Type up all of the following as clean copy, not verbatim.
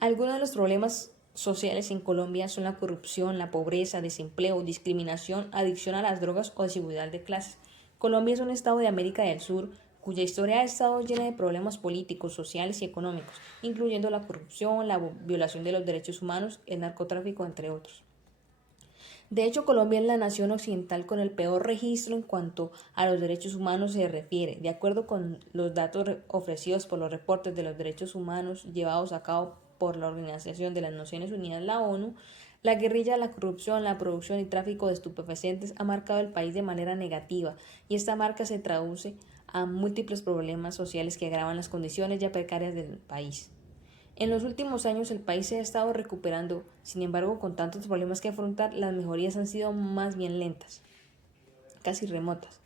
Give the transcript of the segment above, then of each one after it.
Algunos de los problemas sociales en Colombia son la corrupción, la pobreza, desempleo, discriminación, adicción a las drogas o desigualdad de clases. Colombia es un estado de América del Sur cuya historia ha estado llena de problemas políticos, sociales y económicos, incluyendo la corrupción, la violación de los derechos humanos, el narcotráfico, entre otros. De hecho, Colombia es la nación occidental con el peor registro en cuanto a los derechos humanos se refiere. De acuerdo con los datos ofrecidos por los reportes de los derechos humanos llevados a cabo por la Organización de las Naciones Unidas, la ONU, la guerrilla, la corrupción, la producción y tráfico de estupefacientes ha marcado el país de manera negativa y esta marca se traduce a múltiples problemas sociales que agravan las condiciones ya precarias del país. En los últimos años el país se ha estado recuperando, sin embargo, con tantos problemas que afrontar, las mejorías han sido más bien lentas, casi remotas.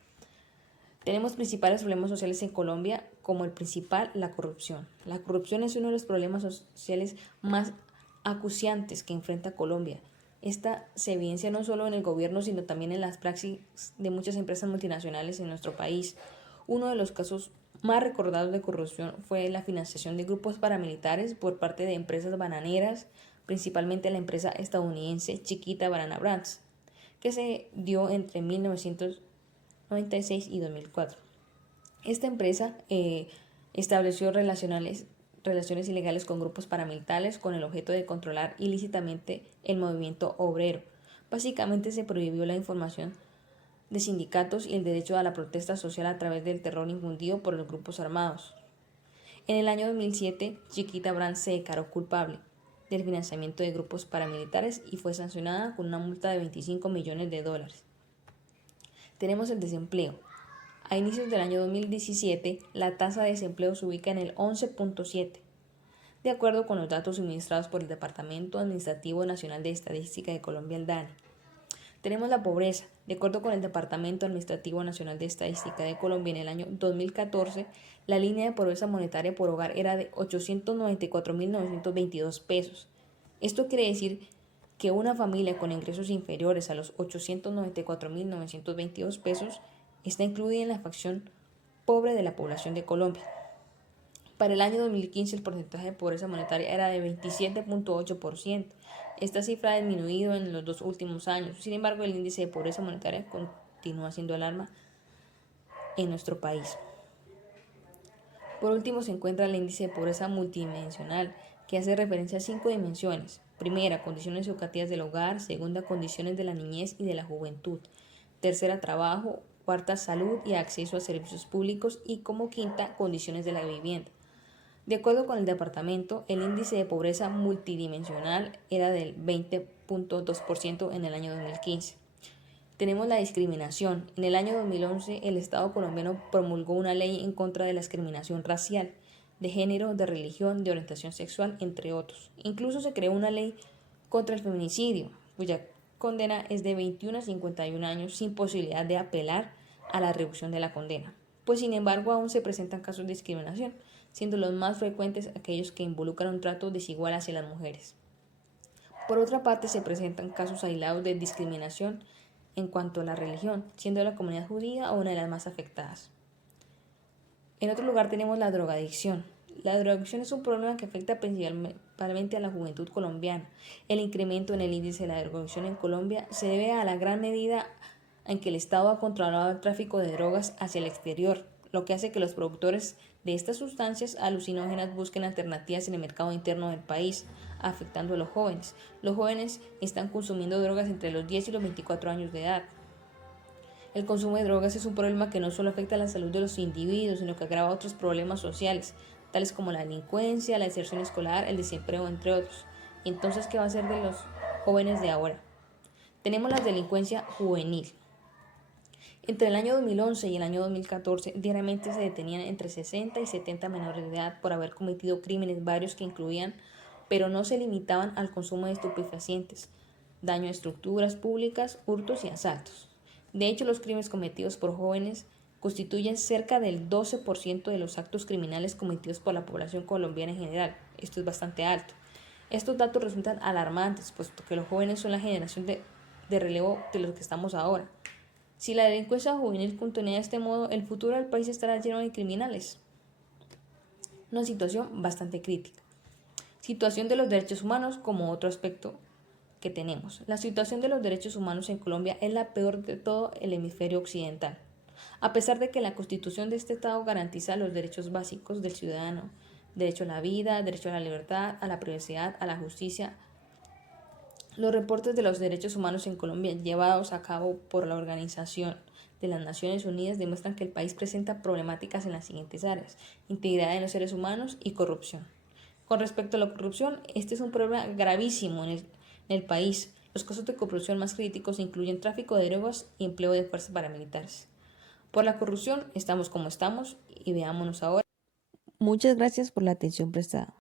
Tenemos principales problemas sociales en Colombia, como el principal, la corrupción. La corrupción es uno de los problemas sociales más acuciantes que enfrenta Colombia. Esta se evidencia no solo en el gobierno, sino también en las praxis de muchas empresas multinacionales en nuestro país. Uno de los casos más recordados de corrupción fue la financiación de grupos paramilitares por parte de empresas bananeras, principalmente la empresa estadounidense Chiquita Banana Brands, que se dio entre 1996 y 2004. Esta empresa estableció relaciones ilegales con grupos paramilitares con el objeto de controlar ilícitamente el movimiento obrero. Básicamente se prohibió la información de sindicatos y el derecho a la protesta social a través del terror infundido por los grupos armados. En el año 2007, Chiquita Brands se declaró culpable del financiamiento de grupos paramilitares y fue sancionada con una multa de 25 millones de dólares. Tenemos el desempleo. A inicios del año 2017, la tasa de desempleo se ubica en el 11.7, de acuerdo con los datos suministrados por el Departamento Administrativo Nacional de Estadística de Colombia, el DANE. Tenemos la pobreza. De acuerdo con el Departamento Administrativo Nacional de Estadística de Colombia, en el año 2014, la línea de pobreza monetaria por hogar era de 894.922 pesos. Esto quiere decir que una familia con ingresos inferiores a los 894.922 pesos está incluida en la facción pobre de la población de Colombia. Para el año 2015 el porcentaje de pobreza monetaria era de 27.8%. Esta cifra ha disminuido en los 2 últimos años. Sin embargo, el índice de pobreza monetaria continúa siendo alarma en nuestro país. Por último, se encuentra el índice de pobreza multidimensional, que hace referencia a 5 dimensiones. Primera, condiciones educativas del hogar. Segunda, condiciones de la niñez y de la juventud. Tercera, trabajo. Cuarta, salud y acceso a servicios públicos. Y como quinta, condiciones de la vivienda. De acuerdo con el departamento, el índice de pobreza multidimensional era del 20.2% en el año 2015. Tenemos la discriminación. En el año 2011, el Estado colombiano promulgó una ley en contra de la discriminación racial, de género, de religión, de orientación sexual, entre otros. Incluso se creó una ley contra el feminicidio, cuya condena es de 21 a 51 años sin posibilidad de apelar a la reducción de la condena. Pues sin embargo aún se presentan casos de discriminación, siendo los más frecuentes aquellos que involucran un trato desigual hacia las mujeres. Por otra parte, se presentan casos aislados de discriminación en cuanto a la religión, siendo la comunidad judía una de las más afectadas. En otro lugar tenemos la drogadicción. La drogadicción es un problema que afecta principalmente a la juventud colombiana. El incremento en el índice de la drogadicción en Colombia se debe a la gran medida en que el Estado ha controlado el tráfico de drogas hacia el exterior, lo que hace que los productores de estas sustancias alucinógenas busquen alternativas en el mercado interno del país, afectando a los jóvenes. Los jóvenes están consumiendo drogas entre los 10 y los 24 años de edad. El consumo de drogas es un problema que no solo afecta a la salud de los individuos, sino que agrava otros problemas sociales, tales como la delincuencia, la deserción escolar, el desempleo, entre otros. ¿Y entonces qué va a hacer de los jóvenes de ahora? Tenemos la delincuencia juvenil. Entre el año 2011 y el año 2014, diariamente se detenían entre 60 y 70 menores de edad por haber cometido crímenes varios que incluían, pero no se limitaban al consumo de estupefacientes, daño a estructuras públicas, hurtos y asaltos. De hecho, los crímenes cometidos por jóvenes constituyen cerca del 12% de los actos criminales cometidos por la población colombiana en general. Esto es bastante alto. Estos datos resultan alarmantes, puesto que los jóvenes son la generación de relevo de los que estamos ahora. Si la delincuencia juvenil continúa de este modo, el futuro del país estará lleno de criminales. Una situación bastante crítica. Situación de los derechos humanos como otro aspecto que tenemos. La situación de los derechos humanos en Colombia es la peor de todo el hemisferio occidental. A pesar de que la Constitución de este Estado garantiza los derechos básicos del ciudadano, derecho a la vida, derecho a la libertad, a la privacidad, a la justicia, los reportes de los derechos humanos en Colombia llevados a cabo por la Organización de las Naciones Unidas demuestran que el país presenta problemáticas en las siguientes áreas: integridad de los seres humanos y corrupción. Con respecto a la corrupción, este es un problema gravísimo en el país. Los casos de corrupción más críticos incluyen tráfico de drogas y empleo de fuerzas paramilitares. Por la corrupción estamos como estamos y veámonos ahora. Muchas gracias por la atención prestada.